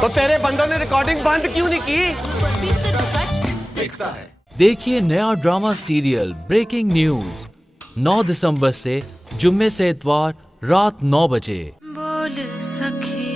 तो तेरे बंदों ने रिकॉर्डिंग बंद क्यों नहीं की? देखिए नया ड्रामा सीरियल ब्रेकिंग न्यूज 9 दिसंबर से जुम्मे से इतवार रात 9 बजे। बोल सखी।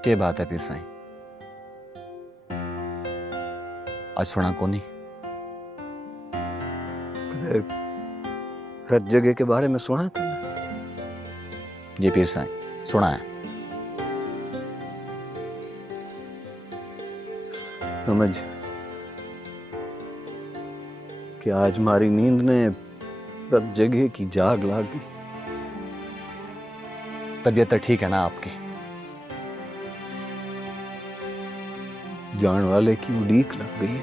के बात है पीर साईं, आज सुना को नहीं? हर जगह के बारे में सुना था। जी पीर साईं, सुना है। समझ कि आज हमारी नींद ने सब जगह की जाग ला दी। तबीयत तो ठीक है ना आपकी? जान वाले की उड़ीक लग गई है।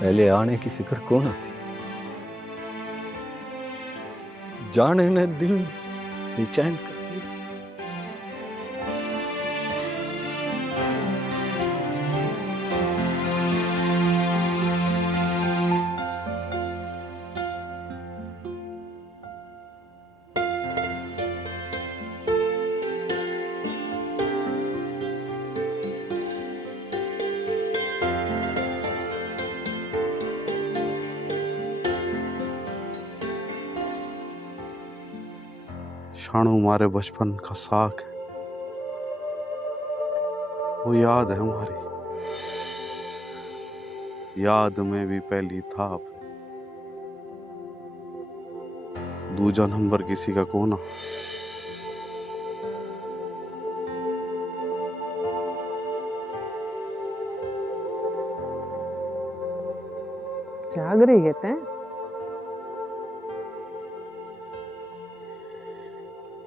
पहले आने की फिक्र कौन आती, जाने ने दिल बेचैन कर दिया। शाणू हमारे बचपन का साग है, वो याद है हमारी, याद में भी पहली थाप है। दूजा नंबर किसी का कोना। जाग रही है तैं?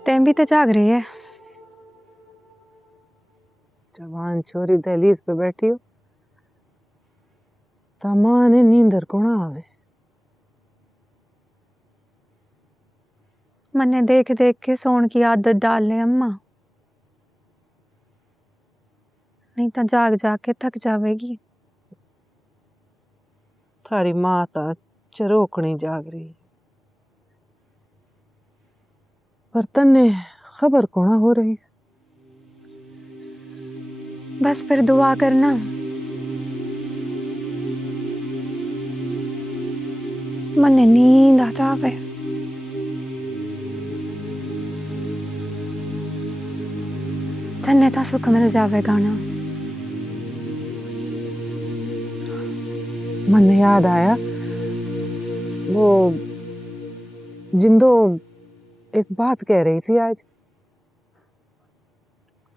तैं भी तो जाग रही है। जवान छोरी दहलीज पे बैठी हो, तमाने नींदर कोना आवे। मन्ने देख देख के सोने की आदत डाल ले अम्मा, नहीं तो जाग जाग के थक जावेगी। थारी माँ ता चरोकनी जाग रही, पर तन्ने खबर कोना हो रही। बस फिर दुआ करना। मन्ने नींद आ जावे। तन्ने ता सुख मिल जावेगा ना। मन याद आया, वो जिंदो एक बात कह रही थी आज।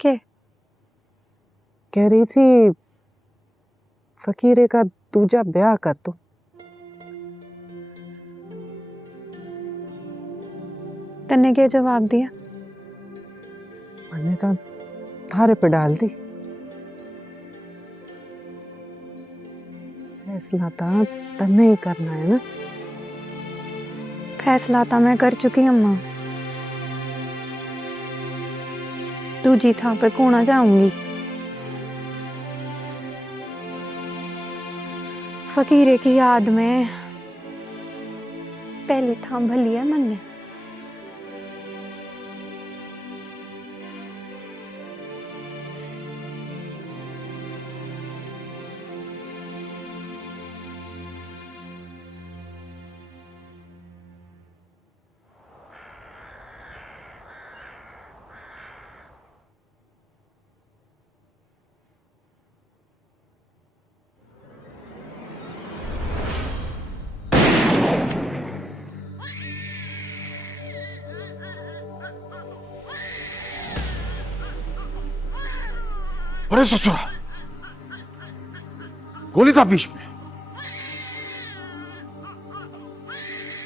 के? कह रही थी फकीरे का दूजा ब्याह कर दो। तन्ने के जवाब दिया? मैंने तो थारे पे डाल दी। फैसला था तन्ने ही करना है ना। फैसला तो मैं कर चुकी अम्मा। दूजी थां पे कूना जाऊंगी। फकीरे की याद में पहली थां भली है मन्ने। अरे ससुरा, गोली था बीच में।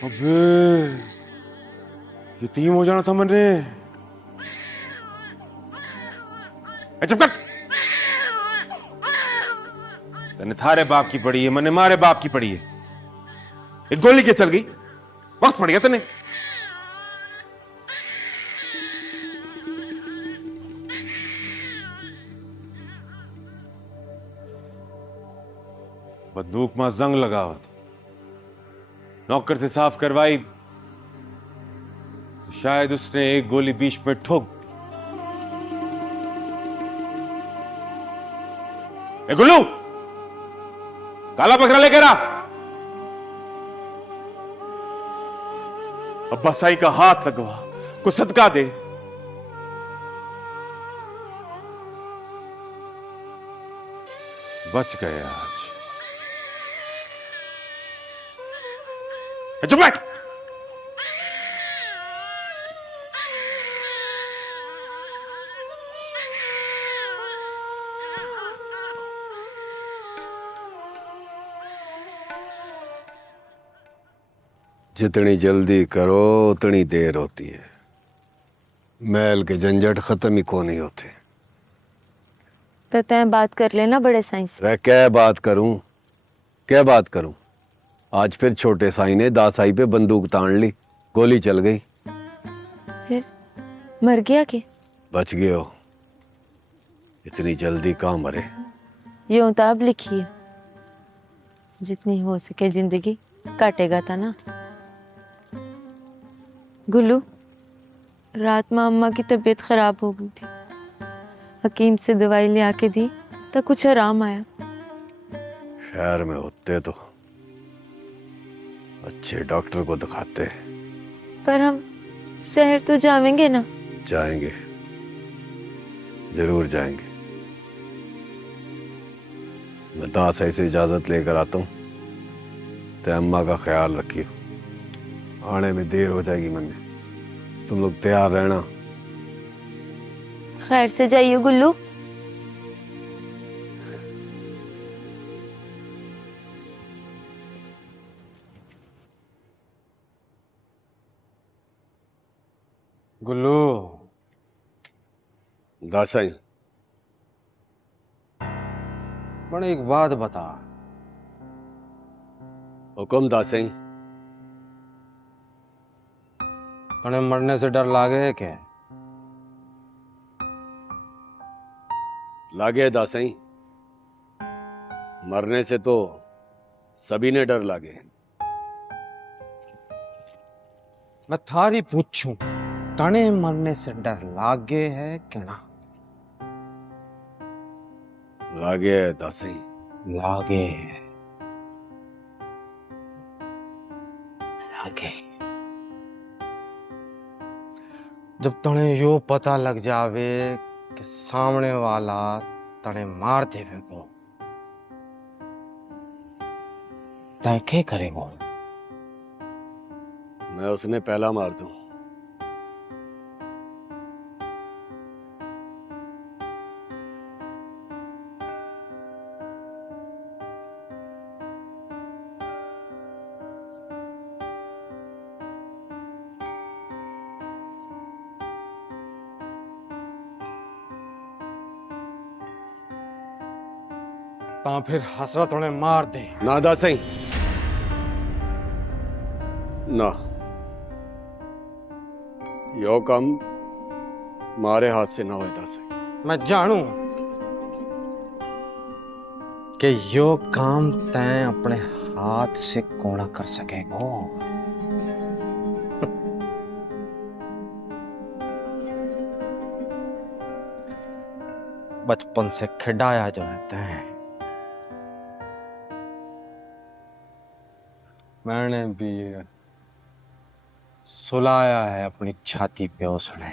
अबे यतीम हो जाना था मैंने। चुप कर। तने थारे बाप की पड़ी है, मैंने मारे बाप की पड़ी है। एक गोली के चल गई, वक्त पड़ गया तने। बंदूक में जंग लगा हुआ था, नौकर से साफ करवाई तो शायद उसने एक गोली बीच में ठोक दी। ए गुल्लू, काला बकरा लेकर आ। अब्बा साई का हाथ लगवा, कुछ सदका दे। बच गए आज। चुप बैठ। जितनी जल्दी करो उतनी देर होती है। मैल के झंझट खत्म ही को नहीं होते। तो तय बात कर लेना बड़े साईं से। रह क्या बात करूं, क्या बात करूं। आज फिर छोटे साई ने दासाई पे बंदूक तान ली, गोली चल गई। फिर मर गया के? बच गए हो। इतनी जल्दी कहाँ मरे। यूं तो अब लिखी है, जितनी हो सके जिंदगी काटेगा था ना। गुल्लू, रात में अम्मा की तबीयत खराब हो गई थी, हकीम से दवाई ले आके दी तो कुछ आराम आया। शहर में होते तो अच्छे डॉक्टर को दिखाते। पर हम शहर तो जाएंगे ना। जाएंगे, जरूर जाएंगे। मैं दासाई से इजाजत लेकर आता हूँ, तो अम्मा का ख्याल रखियो। आने में देर हो जाएगी मन्ने, तुम लोग तैयार रहना। खैर से जाइए गुल्लू। गुल्लू। दासाई, बड़े एक बात बता। हुक्म दासाई। तने मरने से डर लागे क्या? लागे दासाई, मरने से तो सभी ने डर लागे। मैं थारी पूछूं, तने मरने से डर लागे है कि ना? लागे है दासाई। लागे लागे। जब तने यो पता लग जावे कि सामने वाला तने मार देवे को, तय क्या करेगो? मैं उसने पहला मार दूं। ता फिर हसरत उन्हें मार दे। ना दासाई, ना, यो काम मारे हाथ से ना हो दासाई। मैं जानू कि यो काम तैं अपने हाथ से कोना कर सकेगो। बचपन से खिडाया जो है तैं। मैंने भी सुलाया है अपनी छाती पे उसने,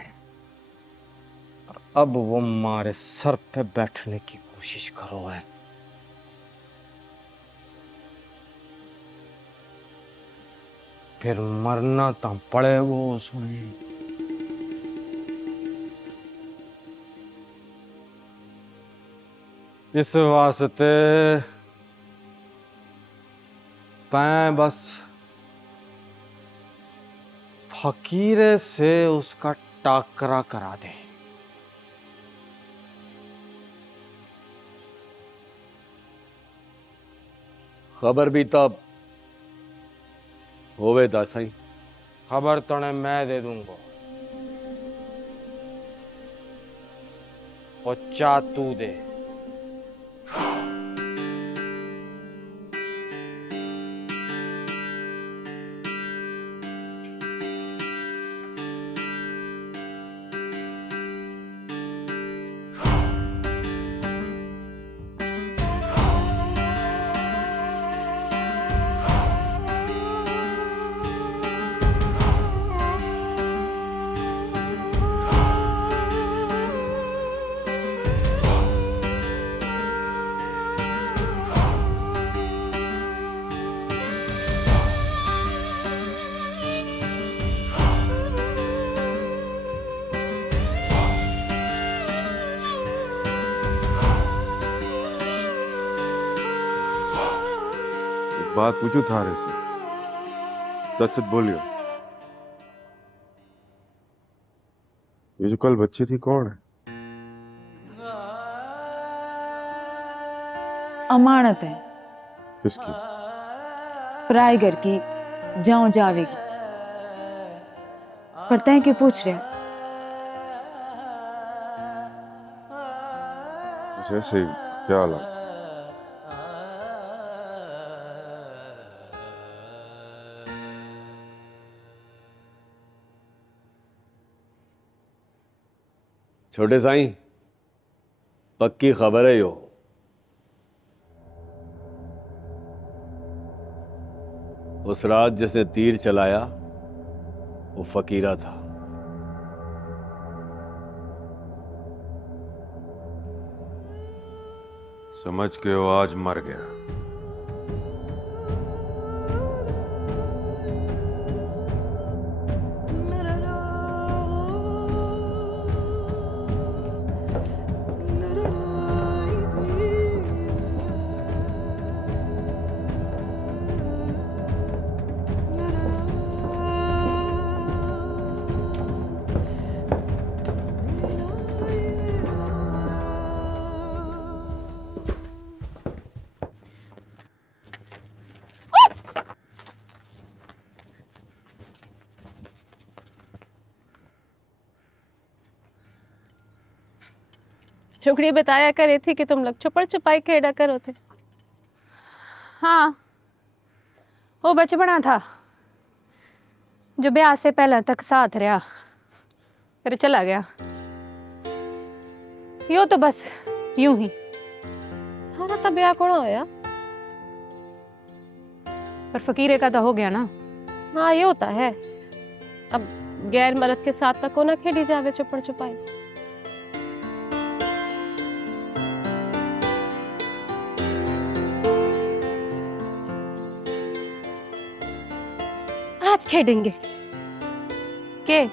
पर अब वो मारे सर पे बैठने की कोशिश करो है। फिर मरना तो पड़े वो सुने। इस वास्ते तैं बस फकीरे से उसका टाकरा करा दे। खबर भी तब होवे दा साईं। खबर तने मैं दे दूंगा और चा तू दे। बात पूछू थारे से, सच सच बोलियो। ये जो कल बच्ची थी कौन है? अमानत है, किसकी? पराए घर की, जाओ जावेगी। पर तैं क्यों पूछ रहे? ऐसे क्या हाल? छोटे साईं, पक्की खबर है यो। उस रात जिसने तीर चलाया वो फकीरा था। समझ के वो आज मर गया। छोकरी बताया करे थी कि तुम लोग छुपड़ छुपाई खेड़ा करो थे। हाँ, वो बचपना था जो ब्याह से पहले तक साथ रहा, फिर चला गया। यो तो बस यूं ही। थारा तो ब्याह कौन होया? पर फकीरे का तो हो गया ना। हाँ, ये होता है। अब गैर मर्द के साथ तक को ना खेली जावे छुपड़ छुपाई। आज खेलेंगे के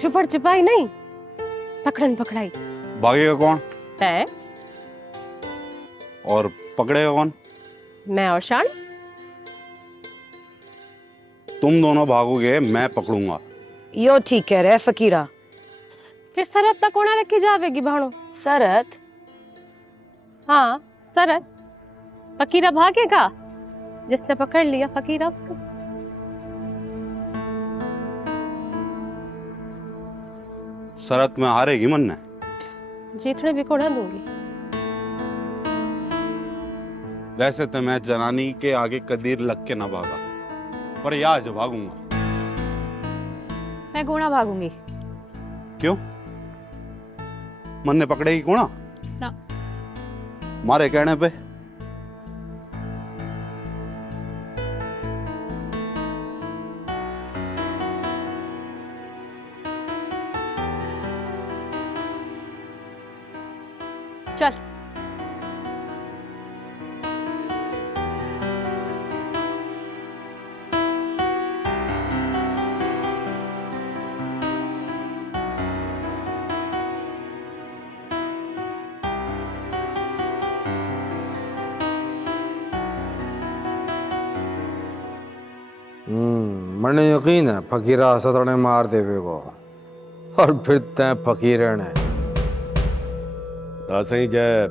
छुपड़ छुपाई नहीं, पकड़न पकड़ाई। भागेगा कौन? तय। और पकड़ेगा कौन? मैं और शान। तुम दोनों भागोगे, मैं पकड़ूंगा। यो ठीक कह रहे फकीरा। फिर सरहद तक कोना रखी जावेगी भाणो? सरहद? हाँ, सरहद। फकीरा भागेगा, जिसने पकड़ लिया फकीरा उसको। सरहद में हारेगी मन ने? जीतने भी कोना दूंगी। वैसे तो मैं जनानी के आगे कदीर लग के ना भागा, पर ये आज भागूंगा। मैं गुणा भागूंगी। क्यों? मन ने पकड़ेगी गुणा? ना। मारे कहने पे? चल। मने यकीन है फकीरा सतने मार देवे को और फिर तय फकीर ने साईं जय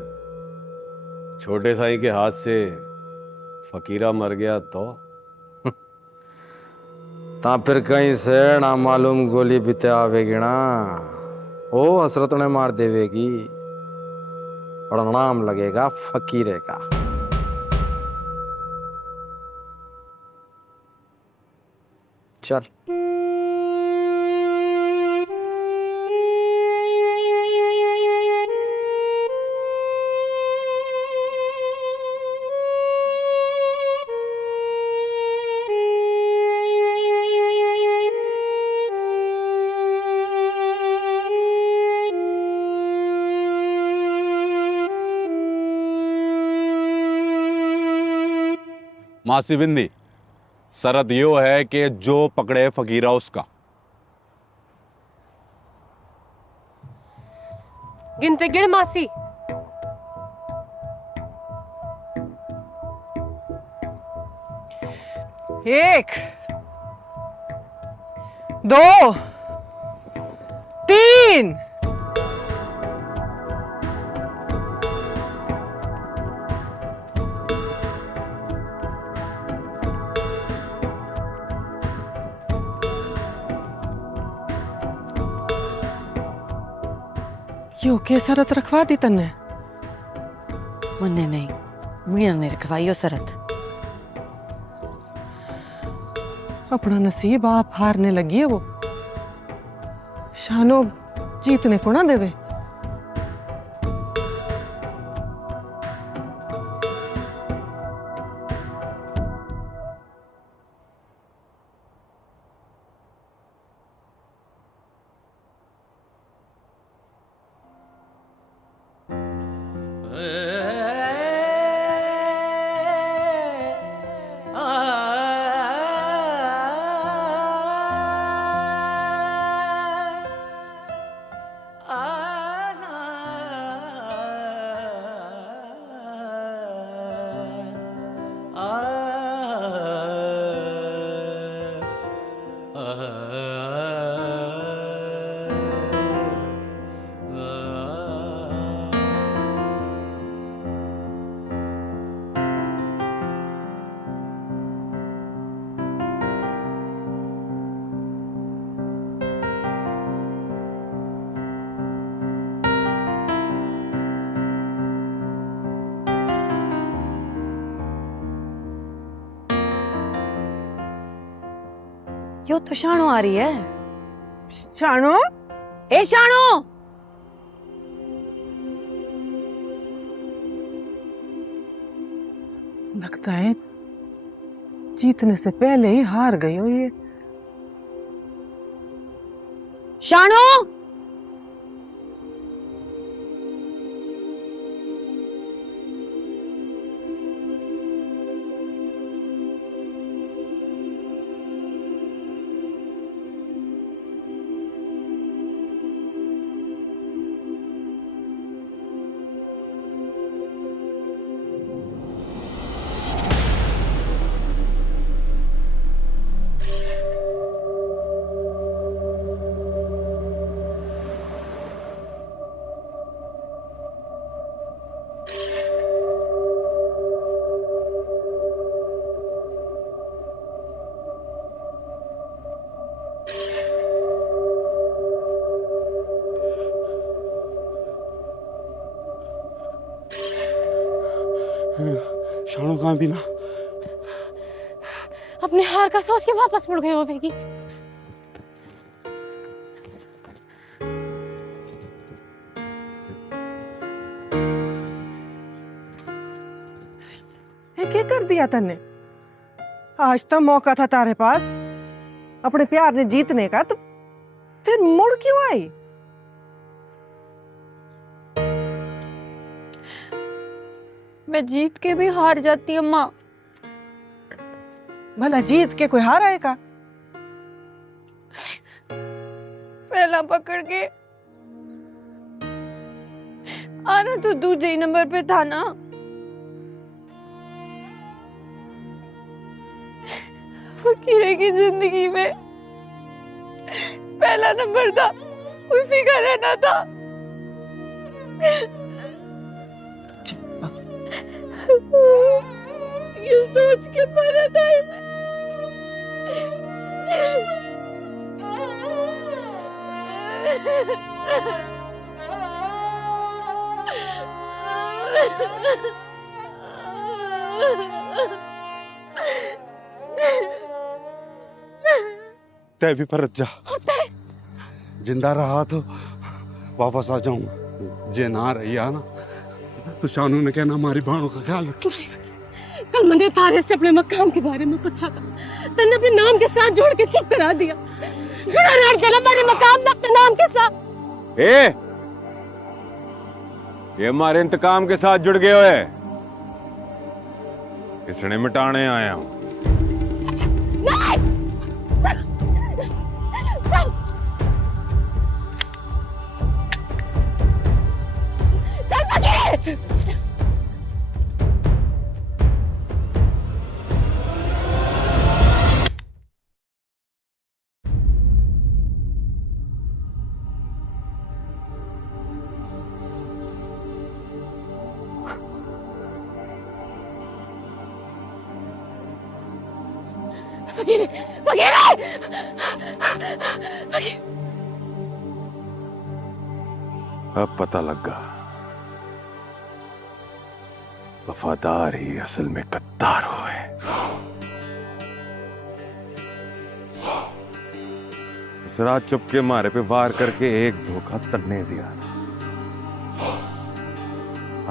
छोटे साईं के हाथ से फकीरा मर गया तो ता फिर कहीं से ना मालूम गोली बीते आवेगी ना ओ हसरत ने मार देवेगी और नाम लगेगा फकीरे का। चल मासी बिंदी शरत यो है कि जो पकड़े फकीरा उसका। गिनते गिण मासी। एक, दो, तीन। यो के शरत रखवा दी तन्ने? मुन्ने नहीं, मीना ने रखवाइयो शरत। अपना नसीब आप हारने लगी है वो। शानो जीतने को ना देवे। यो तो शाणो आ रही है। शाणो? ए शाणो! लगता है जीतने से पहले ही हार गई हो ये। शाणो! शाणो कहाँ भी ना। अपने हार का सोच के वापस मुड़ गए होवेगी। ये क्या कर दिया तन्ने? आज तो मौका था तारे पास अपने प्यार ने जीतने का, तो फिर मुड़ क्यों आई? मैं जीत के भी हार जाती अम्मा। भला जीत के कोई हार आएगा? पहला पकड़ के आना तो दूसरे ही नंबर पे था ना। कीरे की जिंदगी में पहला नंबर था, उसी का रहना था। ये सोच के मरा था तय भी परत जा, जिंदा रहा तो वापस आ जाऊंगा, जे ना रही ना तो शानू ने कहना हमारी बहनों का ख्याल रखो। कल मैंने तारे से अपने मकाम के बारे में पूछा था, तन्ने अपने नाम के साथ जोड़ के चुप करा दिया। जुड़ा रह गया मेरे मकाम में अपने नाम के साथ। ये हमारे इंतकाम के साथ जुड़ गए हुए, इसने मिटाने आया हूं। अब पता लगा, वफादार ही असल में गद्दार हुए। इस रात चुपके मारे पे वार करके एक धोखा तन्ने दिया,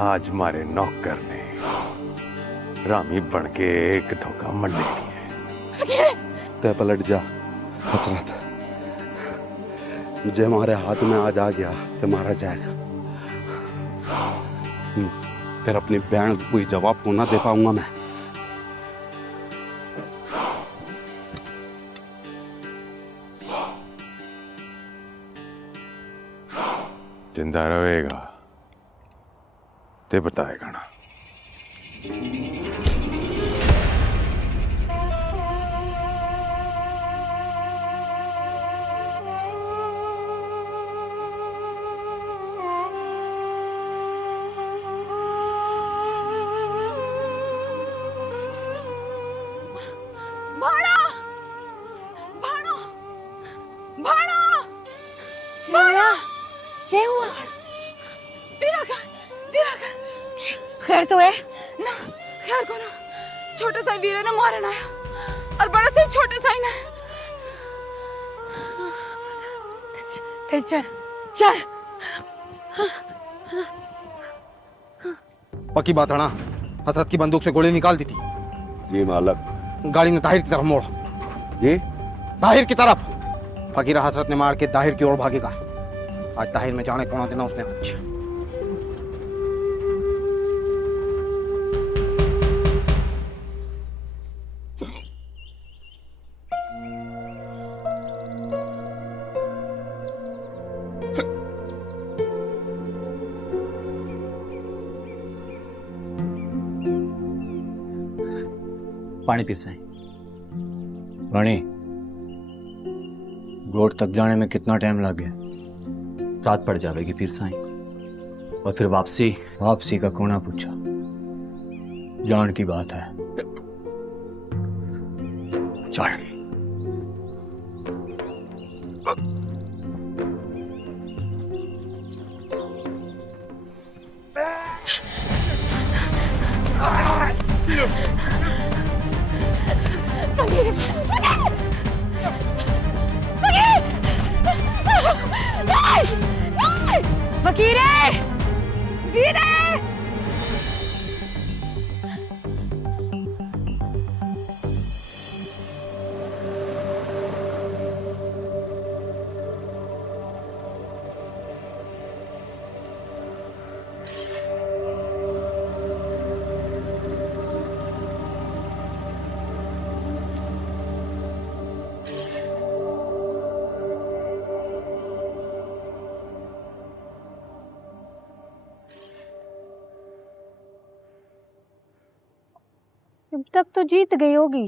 आज मारे नौकर ने रामी बन के एक धोखा मंडे दिए। तय पलट जा हसरत, जे हमारे हाथ में आज आ गया तो मारा जाएगा। फिर अपनी बहन को कोई जवाब को ना दे पाऊंगा मैं। जिंदा रहेगा ते बताएगा ना। क्या हुआ? खैर तो है ना? खैर को ना, छोटा सा वीर ने मारना आया और बड़ा से छोटे सा ही ने। चल चल। पक्की बात है ना, हसरत की बंदूक से गोली निकाल दी थी। जी मालक। गाड़ी ने ताहिर की तरफ मोड़ा। जी ताहिर की तरफ। फकीरा हसरत ने मार के ताहिर की ओर भागेगा। आज ताहिर में जाने कौन देना उसने आज। पानी पी साईं। वाणी, गोट तक जाने में कितना टाइम लग गया? रात पड़ जाएगी पीर साईं, और फिर वापसी। वापसी का कोना पूछा, जान की बात है। चल। फकीरे, वीरे। अब तक तो जीत गई होगी,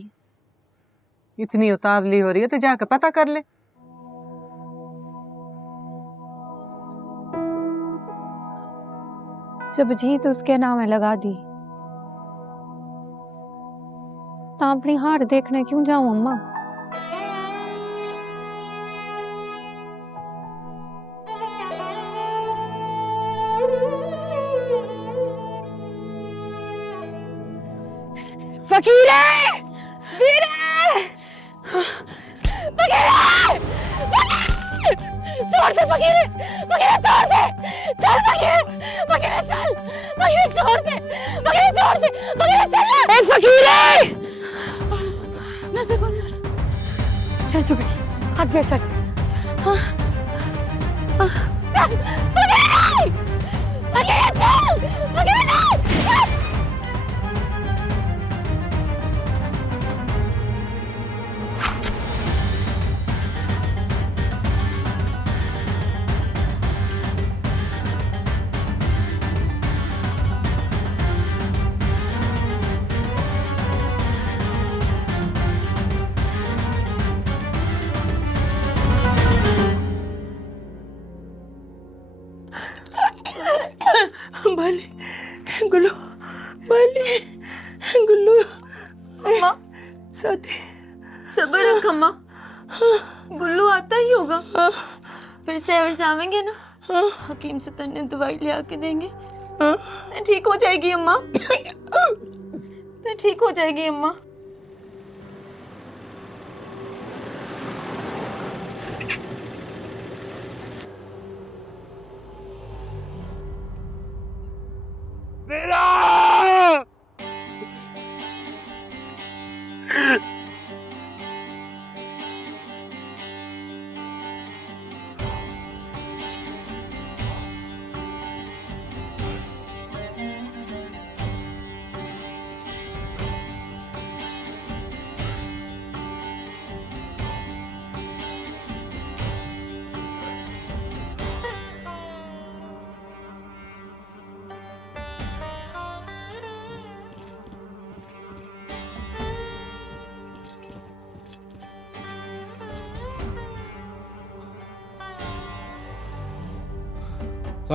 इतनी उतावली हो रही है तो जाकर पता कर ले। जब जीत उसके नाम है लगा दी तो अपनी हार देखने क्यों जाऊं अम्मा? फकीरे! वीरे! फकीरे! छोड़ दे फकीरे! फकीरे छोड़ दे! चल फकीरे! फकीरे चल! फकीरे छोड़ दे! फकीरे छोड़ दे! फकीरे चल! ए फकीरे! ना तो कौन चल चुप हाथ में चल। हाँ चल फकीरे! फकीरे चल! फकीरे चल! बाली गुल्लू बाली गुल्लू अम्मा साथी सब्र रख अम्मा, गुल्लू आता ही होगा। फिर सेवर जावेंगे ना, हकीम से तन्ने दवाई ले आके देंगे, ठीक हो जाएगी अम्मा। ठीक हो जाएगी अम्मा।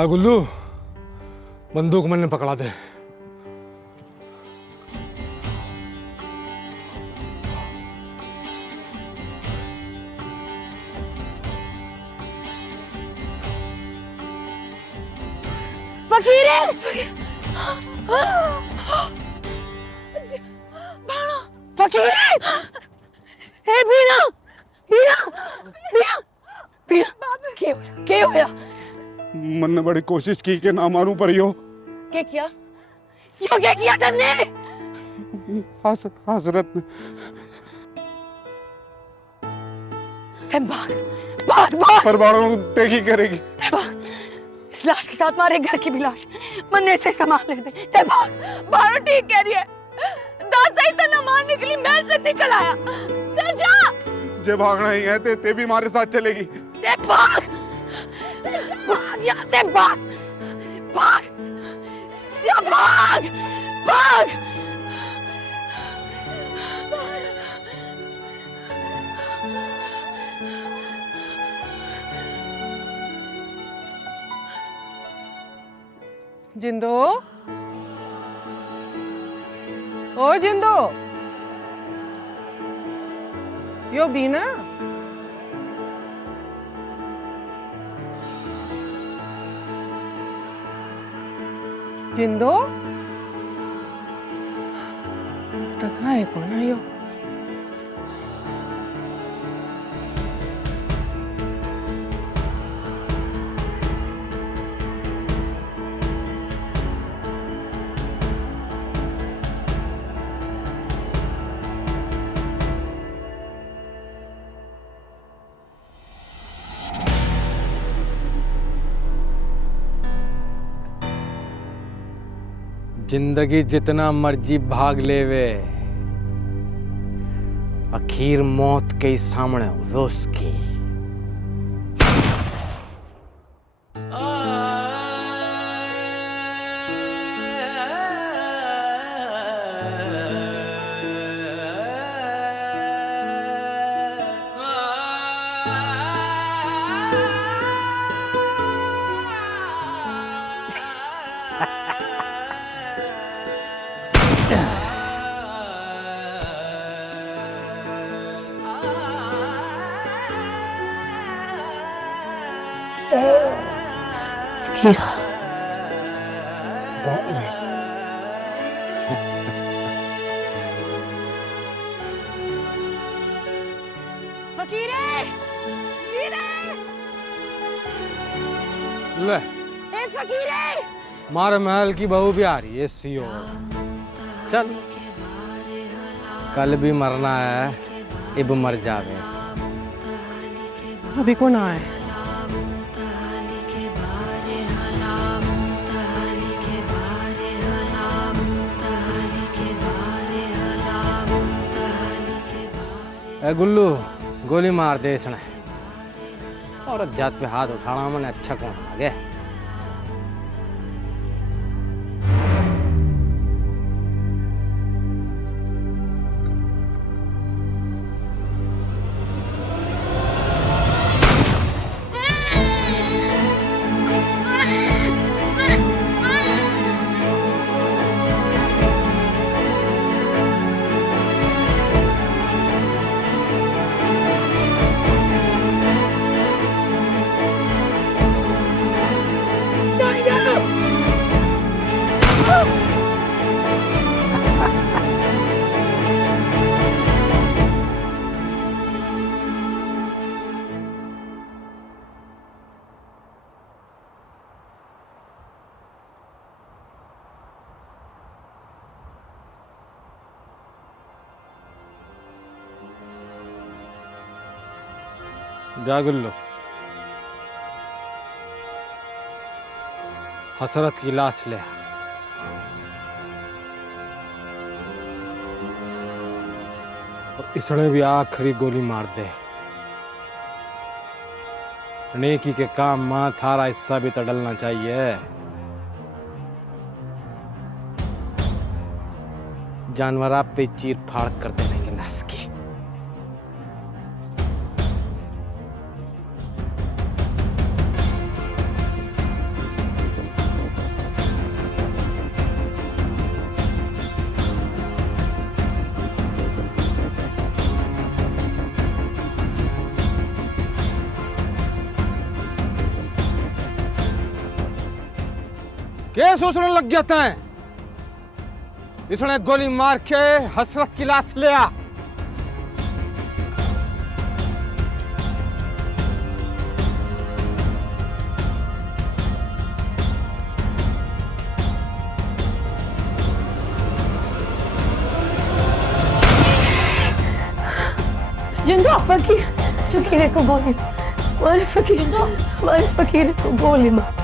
गुल्लू बंदूक मैंने पकड़ा दे। फकीरे! फकीरे! ए बीना! बीना! बीना! बीना! क्या होया? मैंने बड़ी कोशिश की कि ना मारूं पर यो क्या किया? यो क्या किया तुमने? हसरत ने भाग भाग भाग! परवाणों देखी करेगी। इस लाश के साथ मारे घर की भी लाश मन्ने से संभाल लेते। ते भाग भाग! ठीक कह रही है। दादा ही तो न मारने के लिए मैं से निकल आया। ते जा! जे भागना ही है ते भी हमारे साथ चलेगी। ते भाग! भाग यहाँ से भाग! भाग! जा भाग! भाग! जिंदो, ओ जिंदो, यो बीना, जिंदो, तक है कौन है यो? जिंदगी जितना मर्जी भाग लेवे, आखिर मौत के सामने हुए उसकी। फकीरा फकीरे फकीरे ले ए फकीरे मारे महल की बहू भी आ रही है सीओ। चल कल भी मरना है, इब मर जावे। अभी कौन आए? ए गुल्लू गोली मार दे इसने। औरत जात पे हाथ उठाना मैंने अच्छा कौन लगे। जा गुल्लू, हसरत की लाश ले। और इसने भी आखिरी गोली मार दे। नेकी के काम मां थारा हिस्सा भी तो डलना चाहिए। जानवर आप पे चीर फाड़ कर देंगे लाश की। क्या सोचने लग गया था? इसने गोली मार के हसरत की लाश लिया। जिंदो फकीर फकीरे को गोली मारे। फकीर मारे फकीर को गोली मार।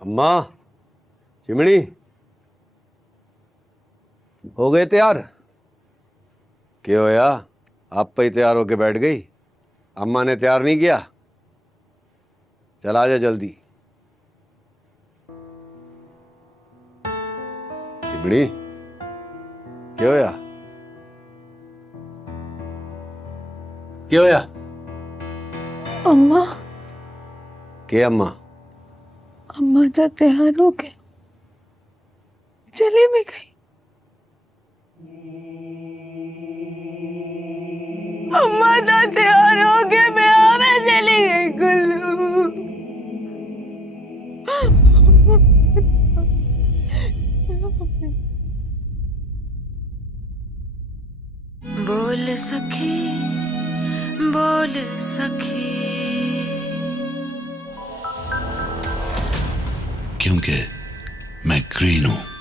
अम्मा चिमनी हो गए तैयार? क्या होया, आप पे ही तैयार होके बैठ गई? अम्मा ने तैयार नहीं किया? चल आ जा जल्दी। चिमनी क्या होया? क्या होया? अम्मा के अम्मा? अम्मा तो तैयार हो के चली भी गई। अम्मा तो तैयार हो के ब्याह में चली गई गुल्लू। बोल सखी बोल सखी। क्योंकि मैं ग्रीन हूं।